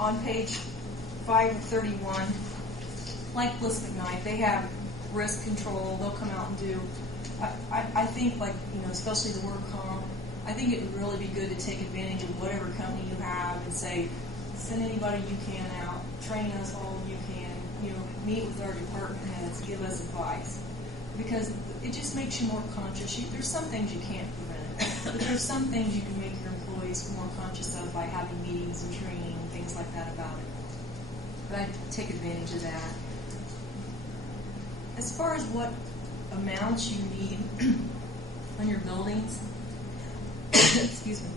on page 5 of 31, like Bliss McKnight, they have risk control. They'll come out and do, I think, like, especially the work comp, I think it would really be good to take advantage of whatever company you have and say, send anybody you can out, train us all you can, meet with our department heads, give us advice. Because it just makes you more conscious. There's some things you can't prevent, but there's some things you can make your employees more conscious of by having meetings and training and things like that about it. But I take advantage of that. As far as what amounts you need on your buildings, excuse me,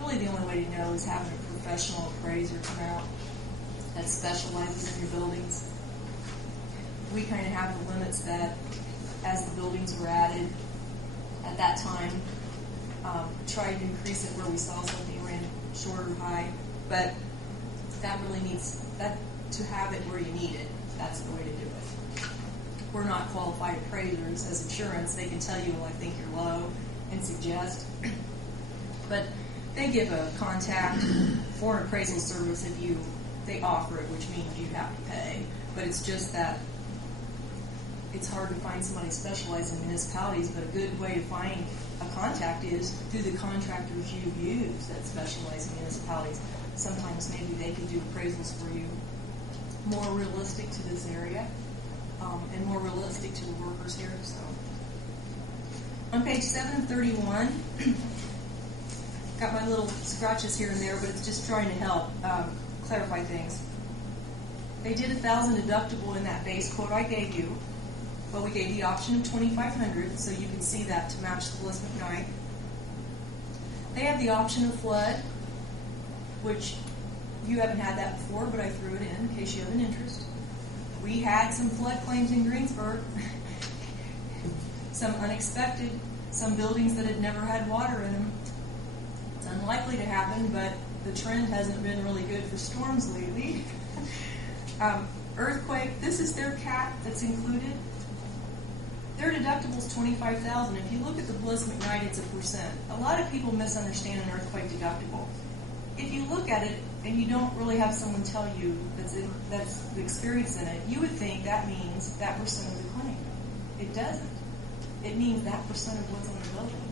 really the only way to know is having a professional appraiser come out that specializes in your buildings. We kind of have the limits that, as the buildings were added at that time, tried to increase it where we saw something ran short or high, but that really needs that to have it where you need it. That's the way to do it. We're not qualified appraisers as insurance. They can tell you, well, I think you're low, and suggest. But they give a contact for an appraisal service if they offer it, which means you have to pay. But it's just that it's hard to find somebody specialized in municipalities, but a good way to find a contact is through the contractors you use that specialize in municipalities. Sometimes maybe they can do appraisals for you more realistic to this area and more realistic to the workers here. So on page 7 of 31, got my little scratches here and there, but it's just trying to help clarify things. They did $1,000 deductible in that base quote I gave you, but we gave the option of $2,500, so you can see that to match the Bliss McKnight. They have the option of flood, which you haven't had that before, but I threw it in case you have an interest. We had some flood claims in Greensburg, some unexpected, some buildings that had never had water in them. It's unlikely to happen, but the trend hasn't been really good for storms lately. Earthquake, this is their cap that's included. Their deductible is $25,000. If you look at the Bliss McKnight, it's 1%. A lot of people misunderstand an earthquake deductible. If you look at it and you don't really have someone tell you that's the experience in it, you would think that means that percent of the claim. It doesn't. It means that percent of what's on the building.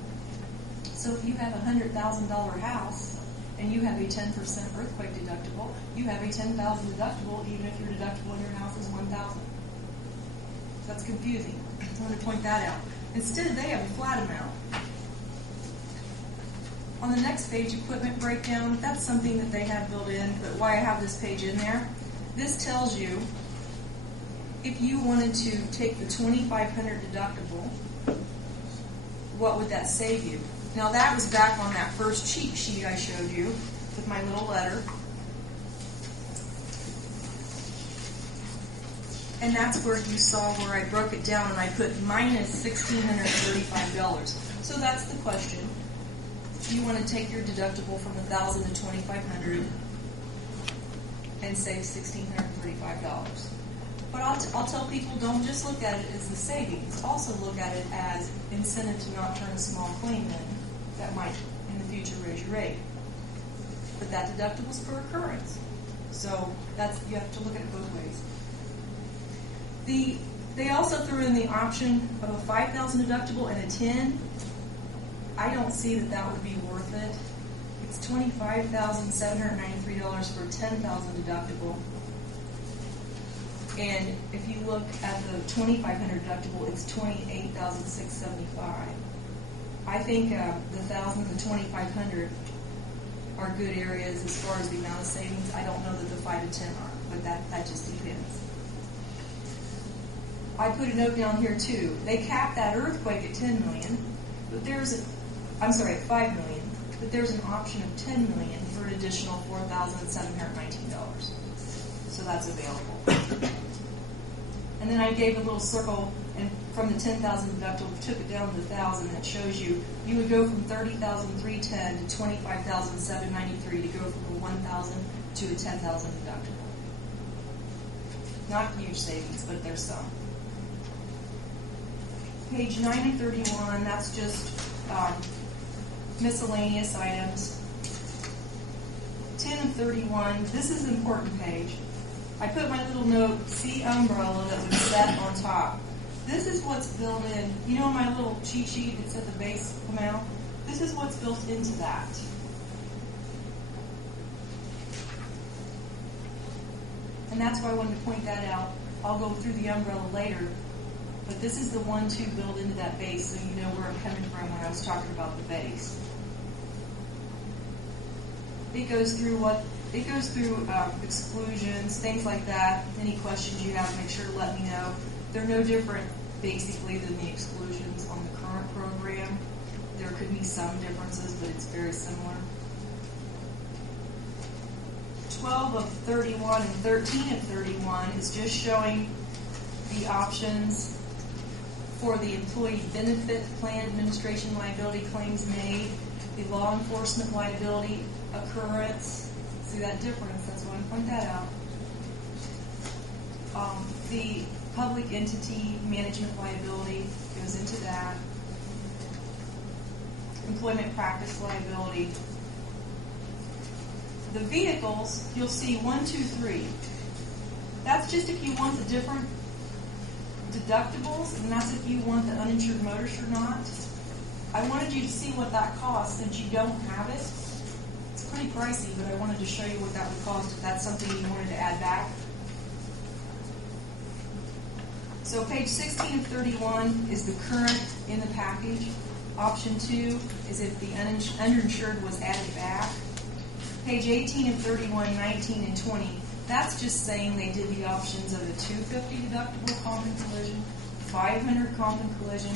So if you have a $100,000 house and you have a 10% earthquake deductible, you have a $10,000 deductible even if your deductible in your house is $1,000. That's confusing. I want to point that out. Instead, they have a flat amount. On the next page, equipment breakdown, that's something that they have built in, but why I have this page in there, this tells you if you wanted to take the $2,500 deductible, what would that save you? Now that was back on that first cheat sheet I showed you with my little letter. And that's where you saw where I broke it down and I put minus $1,635. So that's the question. You want to take your deductible from $1,000 to $2,500 and save $1,635. But I'll tell people, don't just look at it as the savings. Also look at it as incentive to not turn a small claim in that might in the future raise your rate. But that deductible is per occurrence. So you have to look at it both ways. They also threw in the option of a $5,000 deductible and a 10. I don't see that would be worth it. It's $25,793 for a $10,000 deductible. And if you look at the $2,500 deductible, it's $28,675. I think the $1,000 and the $2,500 are good areas as far as the amount of savings. I don't know that the 5 to 10 are, but that just depends. I put a note down here too. They capped that earthquake at $10 million, but at $5 million, but there's an option of $10 million for an additional $4,719. So that's available. And then I gave a little circle, and from the $10,000 deductible, took it down to $1,000. That shows you would go from $30,310 to $25,793 to go from a $1,000 to a $10,000 deductible. Not huge savings, but there's some. Page 9 and 31, that's just miscellaneous items. 10 of 31, this is an important page. I put my little note, see umbrella that was set on top. This is what's built in. You know my little cheat sheet that said the base amount? This is what's built into that. And that's why I wanted to point that out. I'll go through the umbrella later. But this is the 1-2 built into that base, so you know where I'm coming from when I was talking about the base. It goes through exclusions, things like that. Any questions you have, make sure to let me know. They're no different, basically, than the exclusions on the current program. There could be some differences, but it's very similar. 12 of 31 and 13 of 31 is just showing the options for the employee benefit plan administration liability claims made, the law enforcement liability occurrence. See that difference? That's why I point that out. The public entity management liability goes into that. Employment practice liability. The vehicles, you'll see 1, 2, 3. That's just if you want the different deductibles, and that's if you want the uninsured motorist or not. I wanted you to see what that costs since you don't have it. It's pretty pricey, but I wanted to show you what that would cost if that's something you wanted to add back. So page 16 of 31 is the current in the package. Option 2 is if the underinsured was added back. Page 18 of 31, 19, and 20, that's just saying they did the options of a $250 deductible common collision, $500 common collision,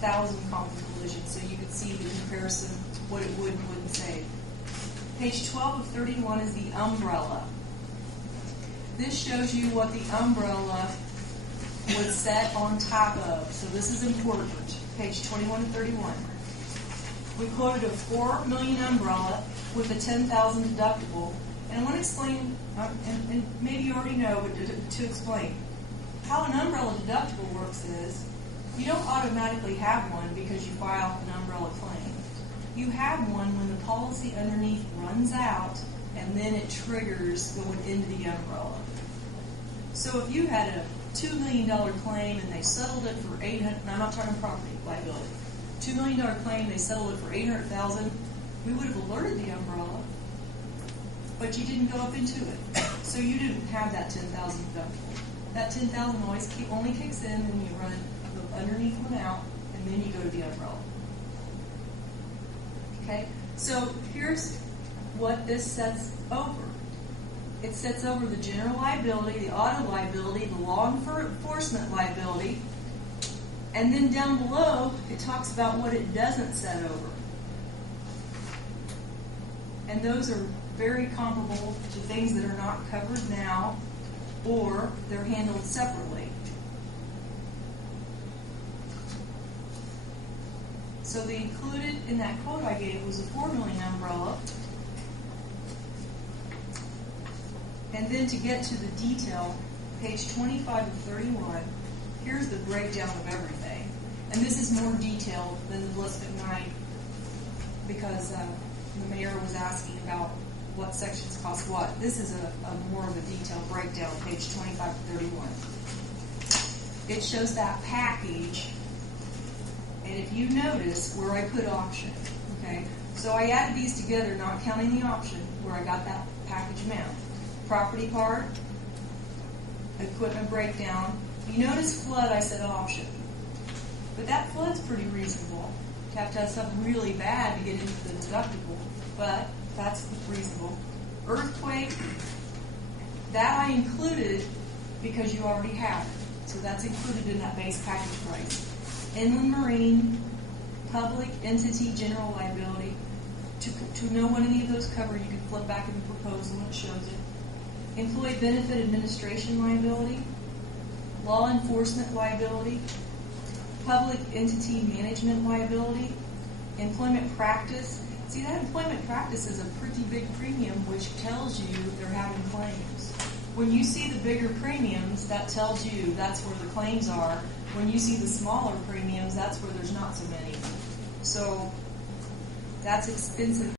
$1,000 common collision, so you could see the comparison, what it would and wouldn't save. Page 12 of 31 is the umbrella. This shows you what the umbrella was set on top of, so this is important. Page 21 of 31. We quoted a $4 million umbrella with a $10,000 deductible. And I want to explain, and maybe you already know, but to explain. How an umbrella deductible works is, you don't automatically have one because you file an umbrella claim. You have one when the policy underneath runs out, and then it triggers going into the umbrella. So if you had a $2 million claim and they settled it for $800,000, I'm not talking property liability, $2 million claim, they settled it for $800,000, we would have alerted the umbrella, but you didn't go up into it. So you didn't have that $10,000 deductible. That $10,000 always only kicks in when you run the underneath one out, and then you go to the umbrella. Okay? So here's what this sets over. It sets over the general liability, the auto liability, the law enforcement liability, and then down below, it talks about what it doesn't set over. And those are very comparable to things that are not covered now, or they're handled separately. So the included in that quote I gave was a $4 million umbrella. And then to get to the detail, page 25 of 31, here's the breakdown of everything. And this is more detailed than the list at night because the mayor was asking about what sections cost what. This is a more of a detailed breakdown, page 25 of 31. It shows that package, and if you notice where I put option, okay, so I added these together, not counting the option, where I got that package amount. Property part, equipment breakdown. You notice flood, I said option. But that flood's pretty reasonable. You have to have something really bad to get into the deductible, but that's reasonable. Earthquake, that I included because you already have it. So that's included in that base package price. Inland marine, public entity general liability. To know what any of those cover, you can flip back in the proposal and it shows it. Employee benefit administration liability, law enforcement liability, public entity management liability, employment practice. See, that employment practice is a pretty big premium, which tells you they're having claims. When you see the bigger premiums, that tells you that's where the claims are. When you see the smaller premiums, that's where there's not so many. So that's expensive.